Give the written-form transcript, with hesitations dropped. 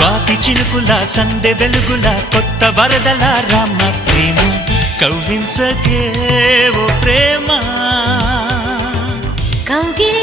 స్వాతి చినుకుల సందె వెలుగుల కొత్త వరదల రామ ప్రేమ కవ్వించకే ఓ ప్రేమ కౌగిలి